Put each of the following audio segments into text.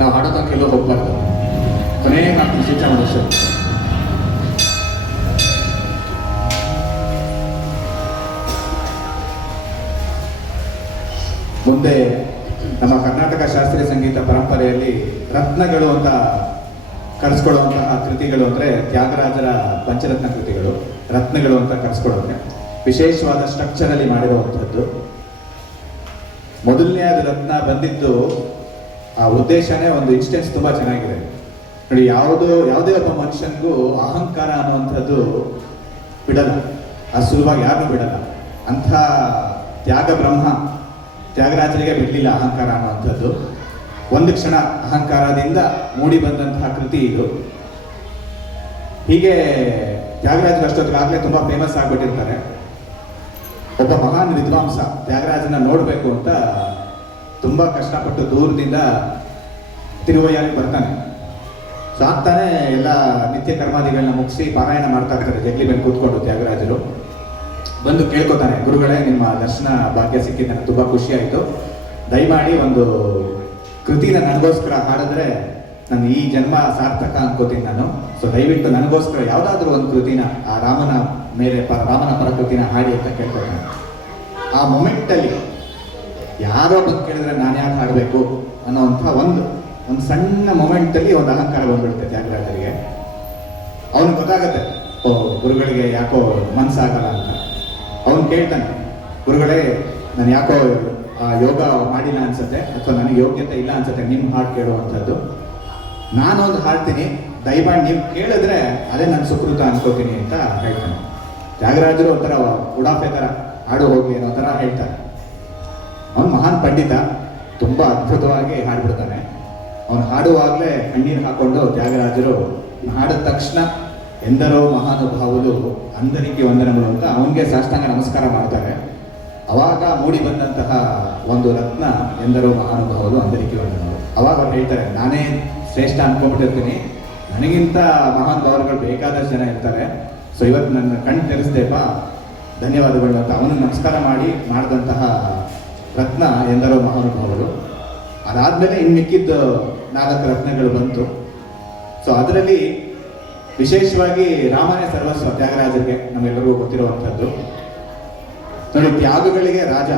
ನಾವು ಹಾಡೋ ತನಕ ಎಲ್ಲೋ ಹೋಗ್ಬಾರ್ದು. ಕೊನೆಗೆ ಮಾಡ್ತೀನಿ ಶಿಕ್ಷಣ ಮಾಡೋಷ್ಟು. ಮುಂದೆ ನಮ್ಮ ಕರ್ನಾಟಕ ಶಾಸ್ತ್ರೀಯ ಸಂಗೀತ ಪರಂಪರೆಯಲ್ಲಿ ರತ್ನಗಳು ಅಂತ ಕರೆಸ್ಕೊಳ್ಳುವಂತಹ ಕೃತಿಗಳು ಅಂದರೆ ತ್ಯಾಗರಾಜರ ಪಂಚರತ್ನ ಕೃತಿಗಳು ರತ್ನಗಳು ಅಂತ ಕರೆಸ್ಕೊಳ್ಳೋದ್ರೆ ವಿಶೇಷವಾದ ಸ್ಟ್ರಕ್ಚರಲ್ಲಿ ಮಾಡಿರುವಂಥದ್ದು. ಮೊದಲನೆಯದು ರತ್ನ ಬಂದಿದ್ದು ಆ ಉದ್ದೇಶನೇ ಒಂದು ಇನ್ಸ್ಟೆನ್ಸ್ ತುಂಬ ಚೆನ್ನಾಗಿದೆ ನೋಡಿ. ಯಾವುದೇ ಒಬ್ಬ ಮನುಷ್ಯನಿಗೂ ಅಹಂಕಾರ ಅನ್ನುವಂಥದ್ದು ಬಿಡಲ್ಲ, ಅದು ಸುಲಭವಾಗಿ ಯಾರನ್ನೂ ಬಿಡಲ್ಲ. ಅಂಥ ತ್ಯಾಗರಾಜರಿಗೆ ಬಿಡಲಿಲ್ಲ ಅಹಂಕಾರ ಅನ್ನುವಂಥದ್ದು. ಒಂದು ಕ್ಷಣ ಅಹಂಕಾರದಿಂದ ಮೂಡಿ ಬಂದಂತಹ ಕೃತಿ ಇದು. ಹೀಗೆ ತ್ಯಾಗರಾಜರು ಅಷ್ಟೊತ್ತಿಗಾಗಲೇ ತುಂಬ ಫೇಮಸ್ ಆಗಿಬಿಟ್ಟಿರ್ತಾರೆ. ಒಬ್ಬ ಮಹಾನ್ ವಿದ್ವಾಂಸ ತ್ಯಾಗರಾಜನ ನೋಡಬೇಕು ಅಂತ ತುಂಬ ಕಷ್ಟಪಟ್ಟು ದೂರದಿಂದ ತಿರುವಯ್ಯಾರಿಗೆ ಬರ್ತಾನೆ. ಸೊ ಆಗ್ತಾನೆ ಎಲ್ಲ ನಿತ್ಯ ಕರ್ಮಾದಿಗಳನ್ನ ಮುಗಿಸಿ ಪಾರಾಯಣ ಮಾಡ್ತಾ ಇರ್ತಾರೆ ಜಗ್ಲಿ ಮೇಲೆ ಕೂತ್ಕೊಂಡು. ತ್ಯಾಗರಾಜರು ಬಂದು ಕೇಳ್ಕೊತಾನೆ, ಗುರುಗಳೇ ನಿಮ್ಮ ದರ್ಶನ ಭಾಗ್ಯ ಸಿಕ್ಕಿದ್ದು ನನಗೆ ತುಂಬ ಖುಷಿಯಾಯಿತು, ದಯಮಾಡಿ ಒಂದು ಕೃತಿನ ನನಗೋಸ್ಕರ ಹಾಡಿದ್ರೆ ನಾನು ಈ ಜನ್ಮ ಸಾರ್ಥಕ ಅನ್ಕೋತೀನಿ ನಾನು. ಸೊ ದಯವಿಟ್ಟು ನನಗೋಸ್ಕರ ಯಾವುದಾದ್ರೂ ಒಂದು ಕೃತಿನ ಆ ರಾಮನ ಪರಕೃತಿನ ಹಾಡಿ ಅಂತ ಕೇಳ್ಕೊತಾನೆ. ಆ ಮೊಮೆಂಟಲ್ಲಿ ಯಾರೋ ಬಂದು ಕೇಳಿದ್ರೆ ನಾನು ಯಾಕೆ ಹಾಡಬೇಕು ಅನ್ನೋವಂಥ ಒಂದು ಸಣ್ಣ ಮೊಮೆಂಟಲ್ಲಿ ಒಂದು ಅಹಂಕಾರ ಬಂದ್ಬಿಡುತ್ತೆ ತ್ಯಾಗರಾಜರಿಗೆ. ಅವನಿಗೆ ಗೊತ್ತಾಗತ್ತೆ, ಓ ಗುರುಗಳಿಗೆ ಯಾಕೋ ಮನಸ್ಸಾಗಲ್ಲ ಅಂತ. ಅವನು ಕೇಳ್ತಾನೆ, ಗುರುಗಳೇ ನಾನು ಯಾಕೋ ಯೋಗ ಮಾಡಿಲ್ಲ ಅನ್ಸುತ್ತೆ ಅಥವಾ ನನಗೆ ಯೋಗ್ಯತೆ ಇಲ್ಲ ಅನ್ಸುತ್ತೆ ನಿಮ್ಮ ಹಾಡು ಕೇಳುವಂಥದ್ದು. ನಾನೊಂದು ಹಾಡ್ತೀನಿ, ದಯಮಾಡಿ ನೀವು ಕೇಳಿದ್ರೆ ಅದೇ ನನ್ನ ಸುಕೃತ ಅನ್ಕೋತೀನಿ ಅಂತ ಹೇಳ್ತಾನೆ. ತ್ಯಾಗರಾಜರು ಒಂಥರ ಉಡಾಫೆ ಥರ ಹಾಡು ಹೋಗಿ ಅನ್ನೋ ಥರ ಹೇಳ್ತಾರೆ. ಅವನು ಮಹಾನ್ ಪಂಡಿತ, ತುಂಬ ಅದ್ಭುತವಾಗಿ ಹಾಡ್ಬಿಡ್ತಾನೆ. ಅವನು ಹಾಡುವಾಗಲೇ ಕಣ್ಣೀರು ಹಾಕೊಂಡು ತ್ಯಾಗರಾಜರು ಹಾಡಿದ ತಕ್ಷಣ ಎಂದರೋ ಮಹಾನುಭಾವುಲು ಅಂದರಿಗೆ ವಂದನೆಗಳು ಅಂತ ಅವನಿಗೆ ಸಾಷ್ಟಾಂಗ ನಮಸ್ಕಾರ ಮಾಡ್ತಾರೆ. ಅವಾಗ ಮೂಡಿ ಬಂದಂತಹ ಒಂದು ರತ್ನ ಎಂದರೋ ಮಹಾನುಭಾವುಲು ಅಂದರಿಗೆ ವಂದನೆಗಳು. ಅವಾಗ ಅವ್ರು ಹೇಳ್ತಾರೆ, ನಾನೇ ಶ್ರೇಷ್ಠ ಅನ್ಕೊಂಡ್ಬಿಟ್ಟಿರ್ತೀನಿ, ನನಗಿಂತ ಮಹಾನುಭಾವರುಗಳು ಬೇಕಾದಷ್ಟು ಜನ ಇರ್ತಾರೆ. ಸೊ ಇವತ್ತು ನನ್ನ ಕಣ್ಣು ತೆರೆಸ್ದೇಪ, ಧನ್ಯವಾದಗಳು ಅಂತ ಅವನಿಗೆ ನಮಸ್ಕಾರ ಮಾಡಿದಂತಹ ರತ್ನ ಎಂದರೋ ಮಹಾನುಭಾವರು. ಅದಾದಮೇಲೆ ಇನ್ನು ಮಿಕ್ಕಿದ್ದು 4 ರತ್ನಗಳು ಬಂತು. ಸೊ ಅದರಲ್ಲಿ ವಿಶೇಷವಾಗಿ ರಾಮನೇ ಸರ್ವಸ್ವ ತ್ಯಾಗರಾಜರಿಗೆ ನಮ್ಮೆಲ್ಲರಿಗೂ ಗೊತ್ತಿರುವಂಥದ್ದು. ನೋಡಿ, ತ್ಯಾಗಗಳಿಗೆ ರಾಜ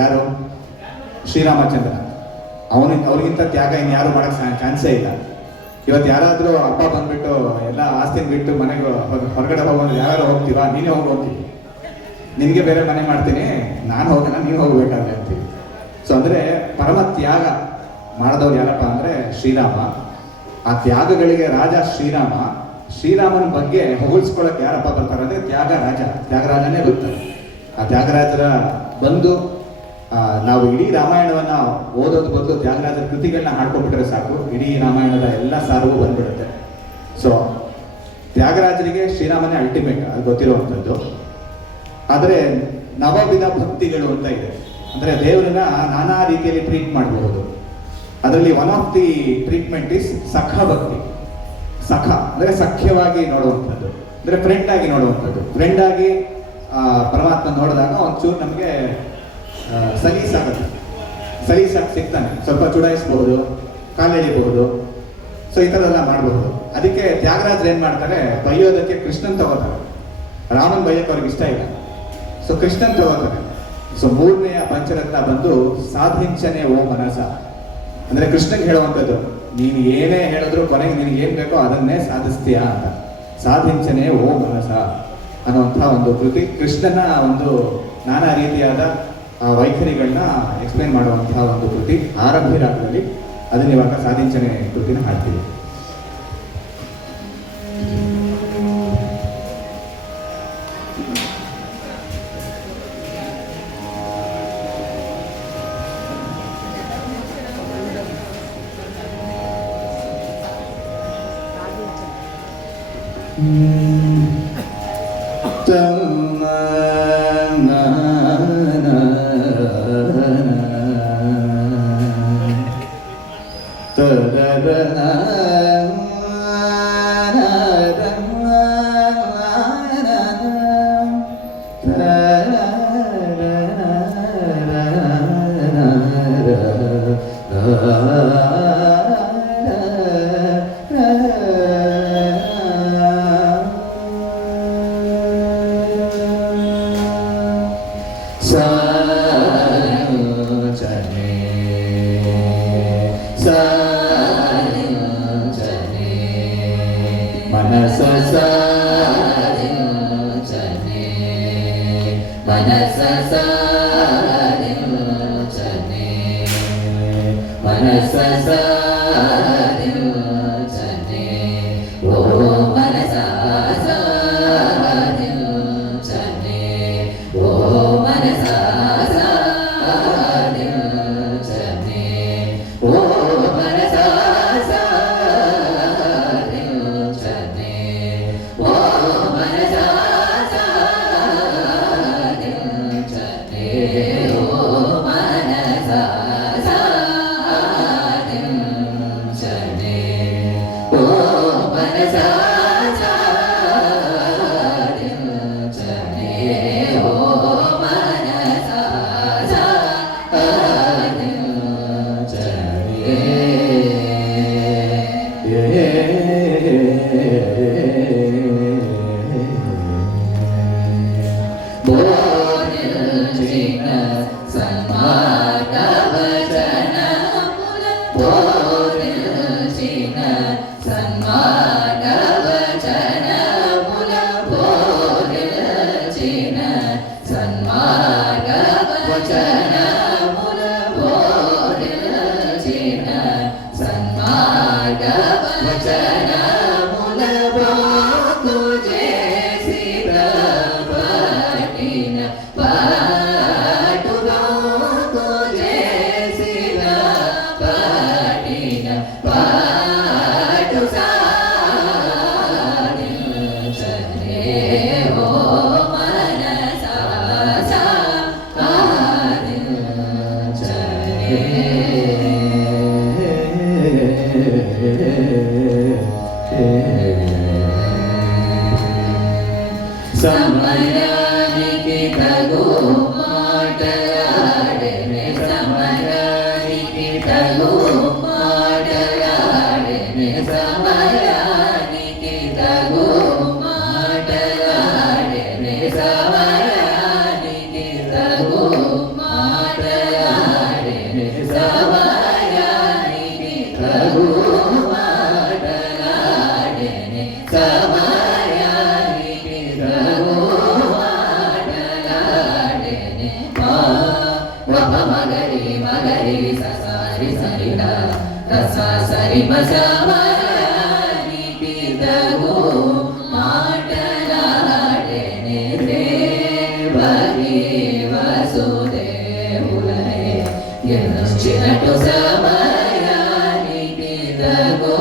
ಯಾರು? ಶ್ರೀರಾಮಚಂದ್ರ. ಅವ್ರಿಗಿಂತ ತ್ಯಾಗ ಇನ್ಯಾರು ಮಾಡೋಕ್ಕೆ ಚಾನ್ಸೇ ಇಲ್ಲ. ಇವತ್ತು ಯಾರಾದರೂ ಹಬ್ಬ ಬಂದ್ಬಿಟ್ಟು ಎಲ್ಲ ಆಸ್ತಿನ ಬಿಟ್ಟು ಮನೆಗೆ ಹೊರಗಡೆ ಹೋಗೋದು ಯಾರು ಹೋಗ್ತೀವಾ? ನೀನೇ ಹೋಗ್ತೀವಿ, ನಿನಗೆ ಬೇರೆ ಮನೆ ಮಾಡ್ತೀನಿ, ನಾನು ಹೋಗೋಣ ನೀನು ಹೋಗ್ಬೇಕಾದ್ರೆ ಅಂತೀವಿ. ಸೊ ಅಂದರೆ ಪರಮ ತ್ಯಾಗ ಮಾಡಿದವ್ರು ಯಾರಪ್ಪ ಅಂದರೆ ಶ್ರೀರಾಮ. ಆ ತ್ಯಾಗಗಳಿಗೆ ರಾಜ ಶ್ರೀರಾಮ. ಶ್ರೀರಾಮನ ಬಗ್ಗೆ ಹೊಗಳಿಸ್ಕೊಳ್ಳೋಕೆ ಯಾರಪ್ಪ ಬರ್ತಾರೆ ಅಂದರೆ ತ್ಯಾಗರಾಜನೇ ಬರ್ತಾರೆ. ಆ ತ್ಯಾಗರಾಜರ ಬಂದು ನಾವು ಇಡೀ ರಾಮಾಯಣವನ್ನು ಓದೋದು ಬದಲು ತ್ಯಾಗರಾಜರ ಕೃತಿಗಳನ್ನ ಹಾಡ್ಕೊಂಡ್ಬಿಟ್ರೆ ಸಾಕು, ಇಡೀ ರಾಮಾಯಣದ ಎಲ್ಲ ಸಾರವೂ ಬಂದ್ಬಿಡುತ್ತೆ. ಸೊ ತ್ಯಾಗರಾಜರಿಗೆ ಶ್ರೀರಾಮನೇ ಅಲ್ಟಿಮೇಟ್, ಅದು ಗೊತ್ತಿರುವಂಥದ್ದು. ಆದರೆ ನವವಿಧ ಭಕ್ತಿಗಳು ಅಂತ ಇದೆ, ಅಂದರೆ ದೇವರನ್ನ ನಾನಾ ರೀತಿಯಲ್ಲಿ ಟ್ರೀಟ್ ಮಾಡಬಹುದು. ಅದರಲ್ಲಿ one of the treatment is sakha bhakti. ಸಖ ಅಂದರೆ ಸಖ್ಯವಾಗಿ ನೋಡುವಂಥದ್ದು, ಅಂದರೆ ಫ್ರೆಂಡ್ ಆಗಿ ನೋಡುವಂಥದ್ದು. ಫ್ರೆಂಡ್ ಆಗಿ ಪರಮಾತ್ಮ ನೋಡಿದಾಗ ಒಂಚೂರು ನಮಗೆ ಸಲೀಸಾಗುತ್ತೆ, ಸಲೀಸಾಗಿ ಸಿಗ್ತಾನೆ. ಸ್ವಲ್ಪ ಚುಡಾಯಿಸ್ಬಹುದು, ಕಾಲೆಳಿಬಹುದು, ಸೊ ಈ ಥರ ಎಲ್ಲ ಮಾಡಬಹುದು. ಅದಕ್ಕೆ ತ್ಯಾಗರಾಜರು ಏನು ಮಾಡ್ತಾರೆ, ಬೈಯೋದಕ್ಕೆ ಕೃಷ್ಣನ್ ತಗೋತಾರೆ. ರಾಮನ್ ಬೈಯೋಕ್ಕೆ ಅವ್ರಿಗೆ ಇಷ್ಟ ಇಲ್ಲ, ಸೊ ಕೃಷ್ಣನ್ ತಗೋತಾರೆ. ಸೊ 3ನೇ ಪಂಚರತ್ನ ಬಂದು ಸಾಧಿಂಚನೆ ಓ ಮನಸ, ಅಂದರೆ ಕೃಷ್ಣನ್ ಹೇಳುವಂಥದ್ದು, ನೀನು ಏನೇ ಹೇಳಿದ್ರು ಕೊನೆಗೆ ನಿನಗೆ ಏನು ಬೇಕೋ ಅದನ್ನೇ ಸಾಧಿಸ್ತೀಯಾ ಅಂತ. ಸಾಧಿಂಚನೆ ಓ ಮನಸ ಅನ್ನುವಂಥ ಒಂದು ಕೃತಿ ಕೃಷ್ಣನ ಒಂದು ನಾನಾ ರೀತಿಯಾದ ವೈಖರಿಗಳನ್ನ ಎಕ್ಸ್ಪ್ಲೈನ್ ಮಾಡುವಂತಹ ಒಂದು ಕೃತಿ. ಆರಂಭಿ ರಾಗದಲ್ಲಿ ಅದನ್ನ ಇವಾಗ ಸಾಧಿಂಚನೆ ಕೃತಿನ ಹಾಡ್ತೀವಿ. సాధించనే మనస సాధించనే మనస సాధించనే మనస సాధించనే ఓ మనస సాధించనే ఓ మనస సాధించనే ఓ మనస సాధించనే ఓ మనస సాధించనే ఓ మనస సాధించనే ఓ మనస సాధించనే ఓ మనస బోధించిన సన్మార్గవచనముల బోధించిన సన్మార్గవచనముల బోధించిన సన్మార్గవచనముల బోధించిన సన్మార్గవచనముల బ్రోకు చేసి పట్టిన పాటు బ్రోకు చేసి పట్టిన పాటు సాధించనే ఓ మనస సమయానికి తగు మాటలాడెనే సమయానికి తగు మాటలాడెనే సమయానికి తగు మాటలాడెనే సమయానికి తగు మాటలాడెనే సమయానికి తగు మాటలాడెనే సమయానికి తగు మాటలాడెనే మప మగరి మగరి ససారి సరిన రస సరి సమయానికి తగు మాటలాడెనే దేవకి వసుదేవులే ఎన్నొచ్చినట్టు సమయానికి తగు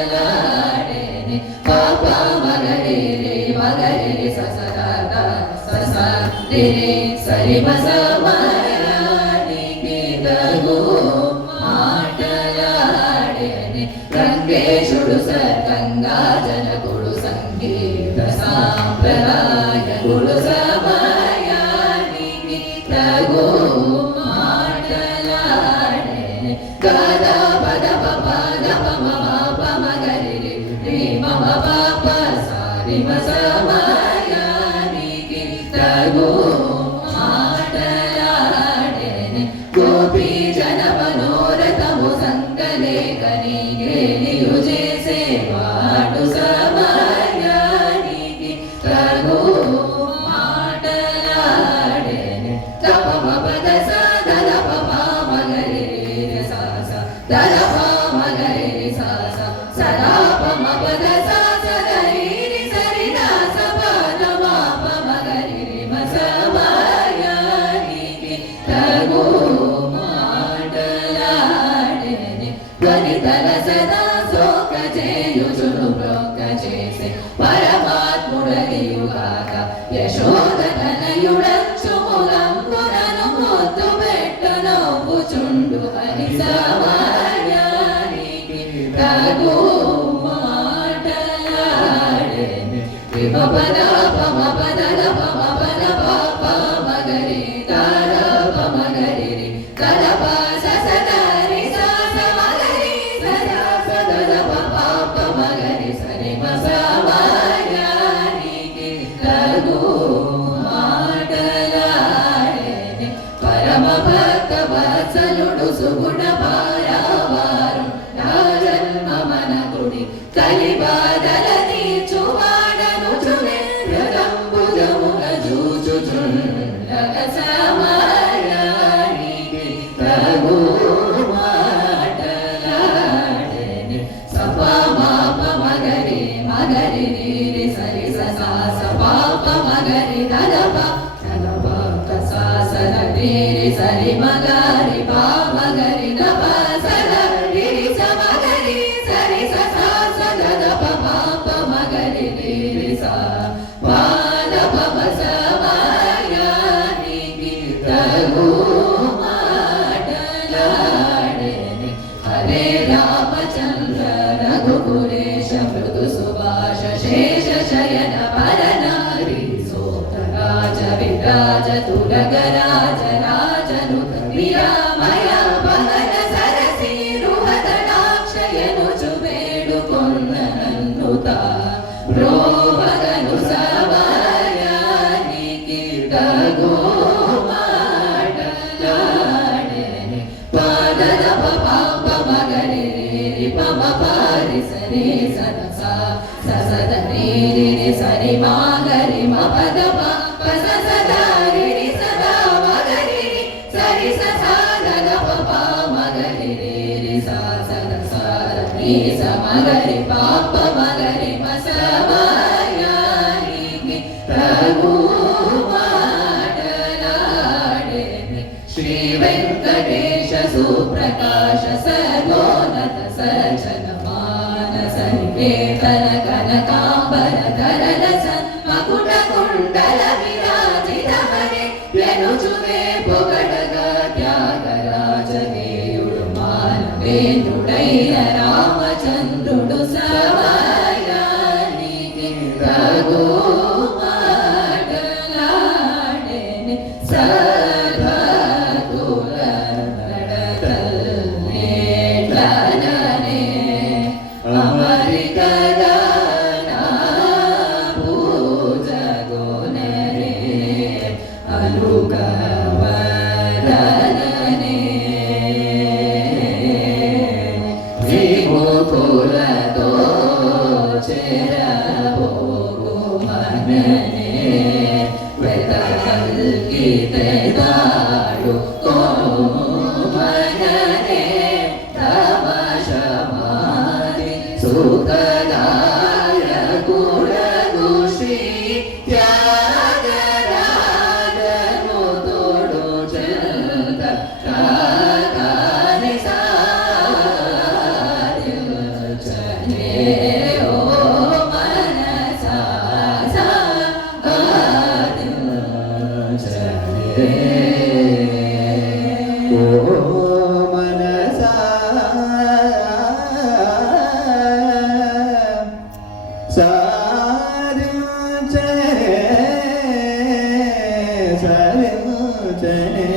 మాటలాడెనే పాప మగరి మగరి ససరాత సస సరి సమయానికి తగు మాటలాడెనే రంగేశుడు సర్గంగా జనకుడు సంగీత సాంప్రదాయకుడు సమయానికి తగు మాటలాడెనే గద పద పద పమ మగరి రి మమ పాప సారి సమయానికి తగు మాటలాడెనే గోపీ జన మనోరథము సంకలేఖని గేలియు చేసే వాడు సమయానికి తగు మాటలాడెనే తపమ పద సదల పమ మగరి సాస దల మగరి సాస సదా పమ పద సదరి సరి దాస పద మాప మగరి సమయానికి తగు మాటలాడెనే గణితల సదా శోక చేయుచును బ్రొక్క చేసే పరమాత్ముడలియుగాక యశోదనయుడంచుములంబునను ముద్దు పెట్టు నవ్వుచుండు హరి సమయానికి తగు మాటలాడెనే పద పమ పదల పమ పద పాప మగరి తార పమగరి కద పాస సదరి సాస మగరి సదా సదల పాప మగరి సరి సమయానికి తగు మాటలాడెనే పరమ భక్త వత్సలుడు సుగుణ పారవారు రాజన్మ మన గుడి కలిబాధల తీర్చువాడనుచునే రథంబుజమున జూచుచుండగ సమయానికి తగు మాటలాడెను. సపా మాప మగరి మగరి రి సరి ససా సపాప మగరి దదప దదప కసా సద రి సరి మగరి పా మగరి దప సద రి స మగరి సరి ససా సద దప పాప మగరి రి స పాదప సమయానికి తగు మాటలాడెను. హరే రామచంద్ర రఘుకురేశ మృదు సుభాష శేష శయన పరనారి సోత రాజ విరాజ తురగరాజ రాజను నిరామయ పవన సరసి రుహదడాక్షయను చువేడుకొన్న నన్నుత ప్రోభగను సమయానికి తగు మాటలాడెను. పాదద పాప మగరి రి పమ పారి సరి సదస ససద రి సరి మాగరి మపద ప ససదారి రి సదా మగరి రి సరి ససాదద ప మగరి రి స సద రి స మగరి పాప మగరి మసమయానికి తగు మాటలాడెను. శ్రీ వెంకటేశ సుప్రకాశ సర్వోన్నత సజ్జన మానస నికేతన కనకాంబర ధరణ సన్మకుట కుండల విరాజిత హరే యనుచునే పొగడగా త్యాగరాజనేయుడు మానవేంద్రుడైన రామచంద్రుడు సమయానికి తగు మాటలాడెను. సర్వకుల నడతల్లేట్లననే అమరికగా నా పూజగోనరే అలుకవదననే విముఖులతో చెరబోగు మననే వెతకల్కితెదాడు మననే తమశమాది సుఖదాయకుడగు శ్రీ త్యాగరాజను తోడు చెంత కాకాని సాధించనే ఓ మనసా సాధించనే ఓ మనసా సాధించనే సాధించనే